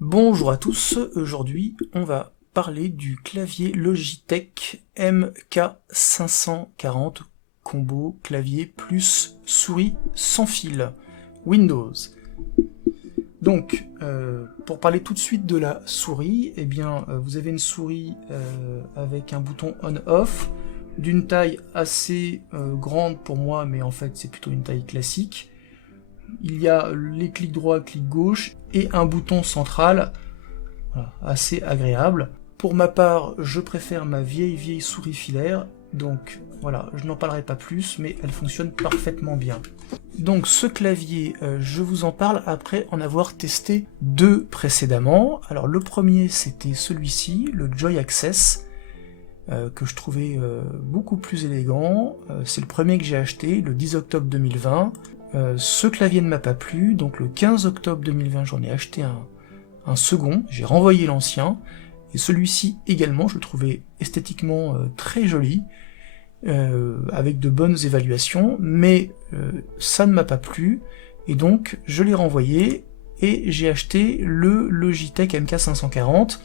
Bonjour à tous, aujourd'hui on va parler du clavier Logitech MK540 combo clavier plus souris sans fil Windows. Donc pour parler tout de suite de la souris, eh bien vous avez une souris avec un bouton on-off d'une taille assez grande pour moi, mais en fait c'est plutôt une taille classique. Il y a les clics droit, clic gauche et un bouton central, voilà, assez agréable. Pour ma part, je préfère ma vieille souris filaire, donc voilà, je n'en parlerai pas plus, mais elle fonctionne parfaitement bien. Donc ce clavier, je vous en parle après en avoir testé deux précédemment. Alors le premier c'était celui-ci, le Joy Access, que je trouvais beaucoup plus élégant. C'est le premier que j'ai acheté, le 10 octobre 2020. Ce clavier ne m'a pas plu, donc le 15 octobre 2020 j'en ai acheté un second, j'ai renvoyé l'ancien, et celui-ci également je le trouvais esthétiquement très joli, avec de bonnes évaluations, mais ça ne m'a pas plu, et donc je l'ai renvoyé, et j'ai acheté le Logitech MK540.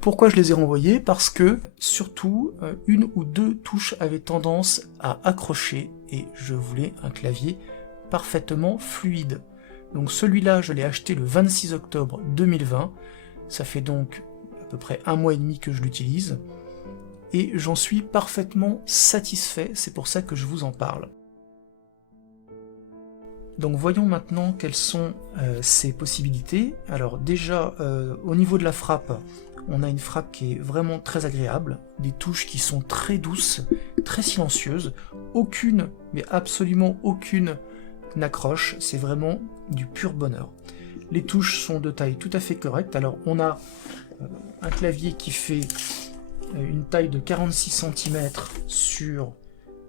Pourquoi je les ai renvoyés? Parce que, surtout, une ou deux touches avaient tendance à accrocher, et je voulais un clavier parfaitement fluide. Donc celui-là, je l'ai acheté le 26 octobre 2020, ça fait donc à peu près 1 mois et demi que je l'utilise, et j'en suis parfaitement satisfait, c'est pour ça que je vous en parle. Donc voyons maintenant quelles sont ces possibilités. Alors déjà, au niveau de la frappe, on a une frappe qui est vraiment très agréable, des touches qui sont très douces, très silencieuses, aucune, mais absolument aucune n'accroche, c'est vraiment du pur bonheur. Les touches sont de taille tout à fait correcte, alors on a un clavier qui fait une taille de 46 cm sur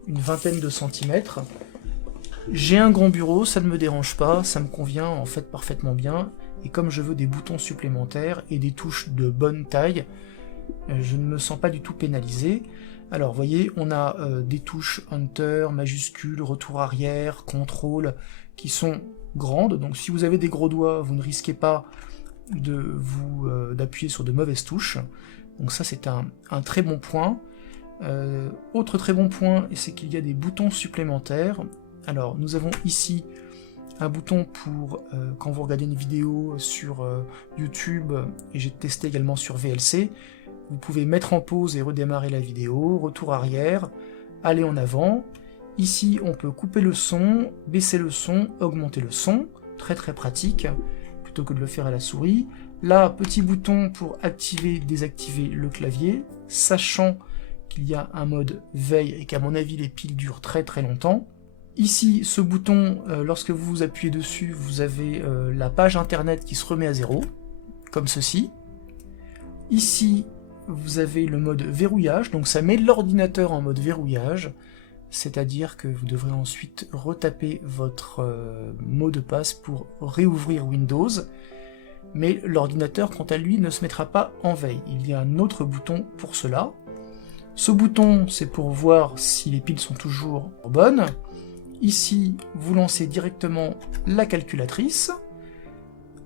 une vingtaine de centimètres. J'ai un grand bureau, ça ne me dérange pas, ça me convient en fait parfaitement bien, et comme je veux des boutons supplémentaires et des touches de bonne taille, je ne me sens pas du tout pénalisé. Alors vous voyez, on a des touches Enter, majuscule, retour arrière, contrôle, qui sont grandes, donc si vous avez des gros doigts, vous ne risquez pas d'appuyer sur de mauvaises touches, donc ça c'est un très bon point. Autre très bon point, c'est qu'il y a des boutons supplémentaires. Alors nous avons ici un bouton pour quand vous regardez une vidéo sur YouTube, et j'ai testé également sur VLC, vous pouvez mettre en pause et redémarrer la vidéo, retour arrière, aller en avant. Ici on peut couper le son, baisser le son, augmenter le son, très très pratique, plutôt que de le faire à la souris. Là, petit bouton pour activer, désactiver le clavier, sachant qu'il y a un mode veille et qu'à mon avis les piles durent très très longtemps. Ici, ce bouton, lorsque vous appuyez dessus, vous avez la page internet qui se remet à zéro, comme ceci. Ici, vous avez le mode verrouillage, donc ça met l'ordinateur en mode verrouillage, c'est-à-dire que vous devrez ensuite retaper votre mot de passe pour réouvrir Windows, mais l'ordinateur, quant à lui, ne se mettra pas en veille. Il y a un autre bouton pour cela. Ce bouton, c'est pour voir si les piles sont toujours bonnes. Ici, vous lancez directement la calculatrice.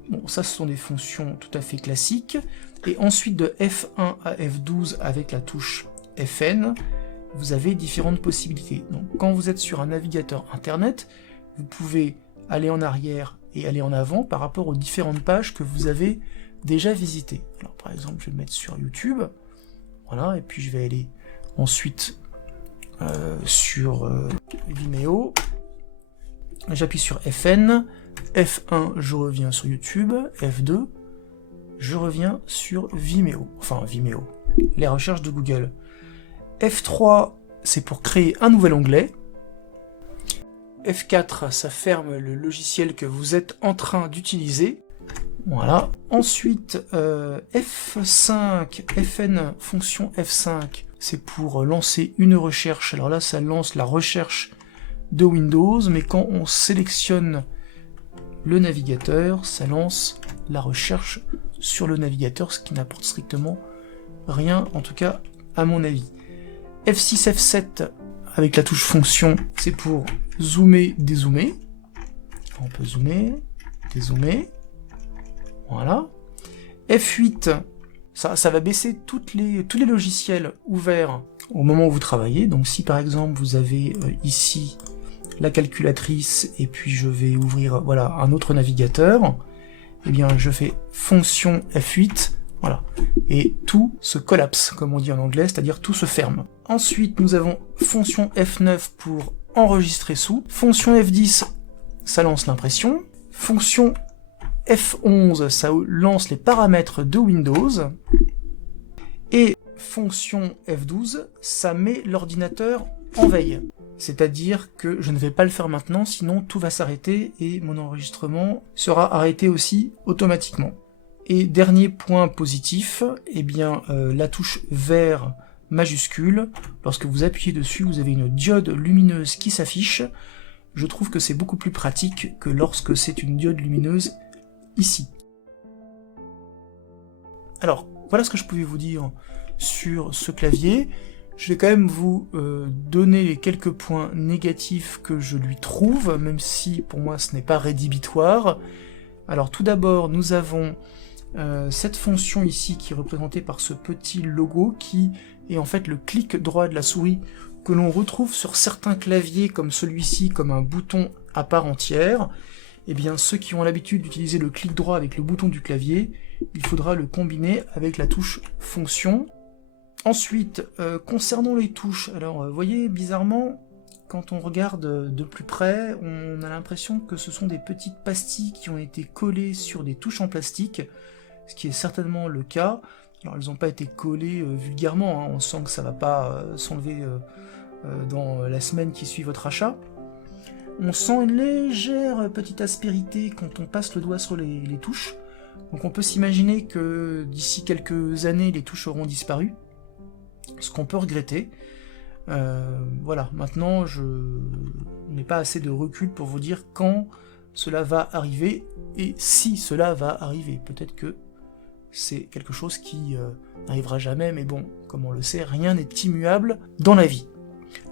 Bon, ça, ce sont des fonctions tout à fait classiques. Et ensuite, de F1 à F12 avec la touche FN, vous avez différentes possibilités. Donc, quand vous êtes sur un navigateur Internet, vous pouvez aller en arrière et aller en avant par rapport aux différentes pages que vous avez déjà visitées. Alors, par exemple, je vais me mettre sur YouTube. Voilà, et puis je vais aller ensuite sur Vimeo, j'appuie sur FN, F1 je reviens sur YouTube, F2 je reviens sur Vimeo, enfin Vimeo, les recherches de Google. F3 c'est pour créer un nouvel onglet, F4 ça ferme le logiciel que vous êtes en train d'utiliser. Voilà. Ensuite, F5, FN, fonction F5, c'est pour lancer une recherche. Alors là, ça lance la recherche de Windows, mais quand on sélectionne le navigateur, ça lance la recherche sur le navigateur, ce qui n'apporte strictement rien, en tout cas à mon avis. F6, F7, avec la touche fonction, c'est pour zoomer, dézoomer. On peut zoomer, dézoomer. Voilà. F8, ça va baisser tous les logiciels ouverts au moment où vous travaillez. Donc si par exemple vous avez ici la calculatrice et puis je vais ouvrir voilà, un autre navigateur, eh bien je fais fonction F8, voilà, et tout se collapse, comme on dit en anglais, c'est-à-dire tout se ferme. Ensuite nous avons fonction F9 pour enregistrer sous, fonction F10, ça lance l'impression, fonction F11, ça lance les paramètres de Windows, et fonction F12, ça met l'ordinateur en veille. C'est-à-dire que je ne vais pas le faire maintenant, sinon tout va s'arrêter et mon enregistrement sera arrêté aussi automatiquement. Et dernier point positif, eh bien la touche vert majuscule, lorsque vous appuyez dessus, vous avez une diode lumineuse qui s'affiche. Je trouve que c'est beaucoup plus pratique que lorsque c'est une diode lumineuse ici. Alors, voilà ce que je pouvais vous dire sur ce clavier. Je vais quand même vous donner les quelques points négatifs que je lui trouve, même si pour moi ce n'est pas rédhibitoire. Alors tout d'abord, nous avons cette fonction ici qui est représentée par ce petit logo qui est en fait le clic droit de la souris que l'on retrouve sur certains claviers comme celui-ci, comme un bouton à part entière. Eh bien ceux qui ont l'habitude d'utiliser le clic droit avec le bouton du clavier, il faudra le combiner avec la touche fonction. Ensuite, concernant les touches, alors vous voyez, bizarrement, quand on regarde de plus près, on a l'impression que ce sont des petites pastilles qui ont été collées sur des touches en plastique, ce qui est certainement le cas. Alors elles n'ont pas été collées vulgairement, hein, on sent que ça ne va pas s'enlever dans la semaine qui suit votre achat. On sent une légère petite aspérité quand on passe le doigt sur les touches, donc on peut s'imaginer que d'ici quelques années les touches auront disparu. Ce qu'on peut regretter. Voilà, maintenant je n'ai pas assez de recul pour vous dire quand cela va arriver et si cela va arriver. Peut-être que c'est quelque chose qui n'arrivera jamais, mais bon, comme on le sait, rien n'est immuable dans la vie.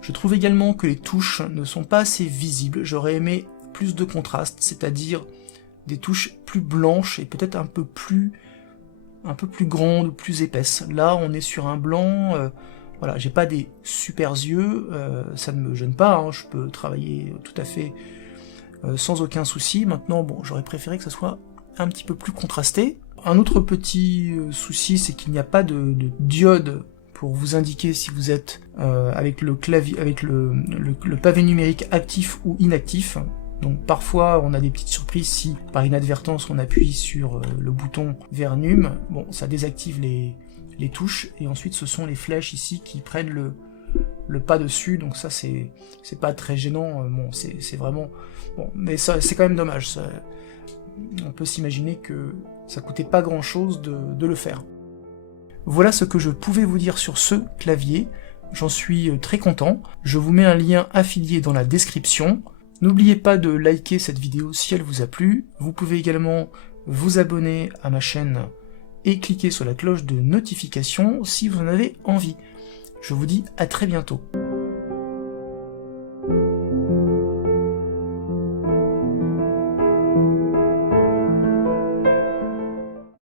Je trouve également que les touches ne sont pas assez visibles. J'aurais aimé plus de contraste, c'est-à-dire des touches plus blanches et peut-être un peu plus grande, plus épaisse. Là, on est sur un blanc, voilà, j'ai pas des super yeux, ça ne me gêne pas, hein, je peux travailler tout à fait sans aucun souci. Maintenant, bon, j'aurais préféré que ça soit un petit peu plus contrasté. Un autre petit souci, c'est qu'il n'y a pas de diode pour vous indiquer si vous êtes avec le clavier, avec le pavé numérique actif ou inactif. Donc parfois on a des petites surprises si par inadvertance on appuie sur le bouton vers num, bon ça désactive les touches et ensuite ce sont les flèches ici qui prennent le pas dessus, donc ça c'est pas très gênant, bon c'est vraiment bon, mais ça c'est quand même dommage, ça, on peut s'imaginer que ça coûtait pas grand chose de le faire. Voilà ce que je pouvais vous dire sur ce clavier, j'en suis très content, je vous mets un lien affilié dans la description. N'oubliez pas de liker cette vidéo si elle vous a plu, vous pouvez également vous abonner à ma chaîne et cliquer sur la cloche de notification si vous en avez envie. Je vous dis à très bientôt.